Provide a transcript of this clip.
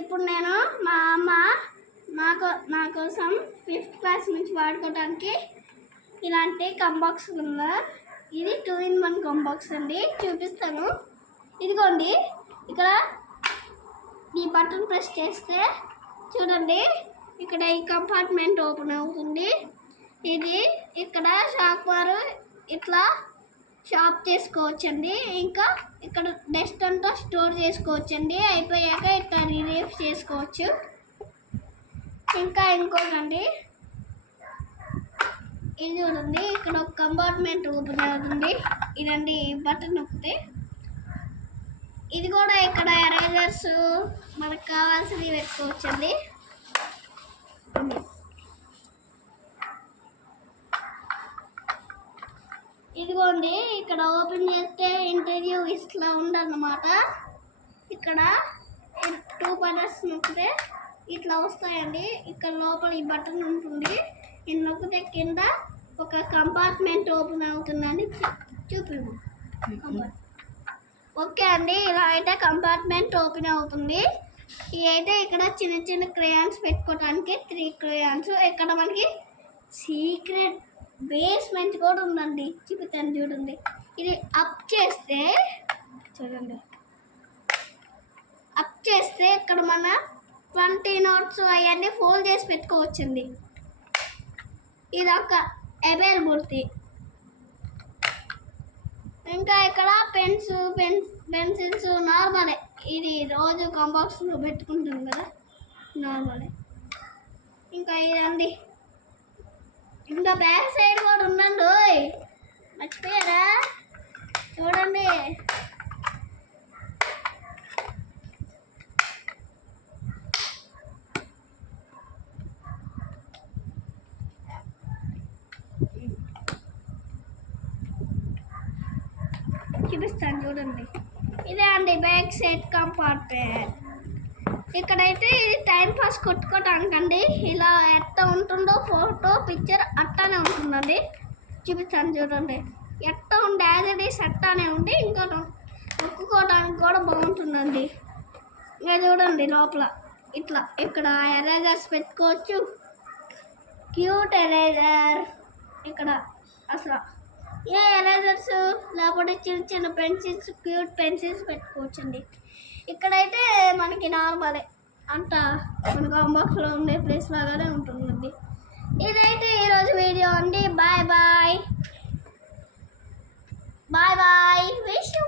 ఇప్పుడు నేను మా అమ్మ నా కోసం 5th క్లాస్ నుంచి వాడుకోవడానికి ఇలాంటి కంబాక్స్ ఉందా. ఇది 2-in-1 కంబాక్స్ అండి. చూపిస్తాను. ఇదిగోండి, ఇక్కడ ఈ బటన్ ప్రెస్ చేస్తే చూడండి, ఇక్కడ ఈ కంపార్ట్మెంట్ ఓపెన్ అవుతుంది. ఇది ఇక్కడ షాప్ వారు ఇట్లా షాప్ చేసుకోవచ్చండి. ఇంకా ఇక్కడ డస్ట్ అంతా స్టోర్ చేసుకోవచ్చండి. అయిపోయాక ఇట్లా రిలీఫ్ చేసుకోవచ్చు. ఇంకా ఇంకోటండి, ఇది చూడండి, ఇక్కడ ఒక కంపార్ట్మెంట్ ఓపెన్ అవుతుంది. ఇదండి బటన్ నొక్కితే. ఇది కూడా ఇక్కడ ఎరేజర్స్ మనకు కావాల్సినవి పెట్టుకోవచ్చండి. ఇదిగోండి, ఇక్కడ ఓపెన్ చేస్తే ఇంటర్వ్యూ ఇట్లా ఉండన్నమాట. ఇక్కడ 2 బటన్స్ నొక్కితే ఇట్లా వస్తాయండి. ఇక్కడ లోపల ఈ బటన్ ఉంటుంది. ఇది నొక్కితే కింద ఒక కంపార్ట్మెంట్ ఓపెన్ అవుతుందని చూపిము. ఓకే అండి, ఇలా అయితే కంపార్ట్మెంట్ ఓపెన్ అవుతుంది. ఇవి అయితే ఇక్కడ చిన్న చిన్న క్రేయాన్స్ పెట్టుకోవడానికి 3 క్రేయాన్స్. ఇక్కడ మనకి సీక్రెట్ బేస్మెంట్ కూడా ఉందండి. చూపిస్తాను చూడండి. ఇది అప్ చేస్తే చూడండి, అప్ చేస్తే ఇక్కడ మన 20 నోట్స్ అవన్నీ ఫోల్డ్ చేసి పెట్టుకోవచ్చండి. ఇది ఒక అవైలబిలిటీ. ఇంకా ఇక్కడ పెన్సిల్స్ నార్మలే. ఇది రోజు కంబాక్స్లో పెట్టుకుంటాం కదా, నార్మలే. ఇంకా ఇదండి. ఇంకా బ్యాక్ సైడ్ కూడా ఉందండి. మర్చిపోయారా? చూడండి. చూపిస్తాను చూడండి. ఇదే అండి బ్యాక్ సైడ్ కంపార్ట్మెంట్. ఇక్కడైతే ఇది టైం పాస్ కొట్టుకోవటానికండి. ఇలా ఎట్ట ఉంటుందో ఫోటో పిక్చర్ అట్టానే ఉంటుందండి. చూపిస్తాను చూడండి. ఎట్ట ఉండే యాజిటీస్ అట్టానే ఉండి ఇంకా నొక్కుకోవడానికి కూడా బాగుంటుందండి. ఇంకా చూడండి లోపల ఇట్లా ఇక్కడ ఎరేజర్స్ పెట్టుకోవచ్చు. Cute eraser. ఇక్కడ అసలు ఏ ఎరేజర్స్ లేకపోతే చిన్న చిన్న పెన్సిల్స్, క్యూట్ పెన్సిల్స్ పెట్టుకోవచ్చండి. ఇక్కడైతే మనకి నార్మలే అంట మన కాంబాక్స్లో ఉండే ప్లేస్ లాగానే ఉంటుందండి. ఇదైతే ఈరోజు వీడియో అండి. Bye bye bye bye. Wish you.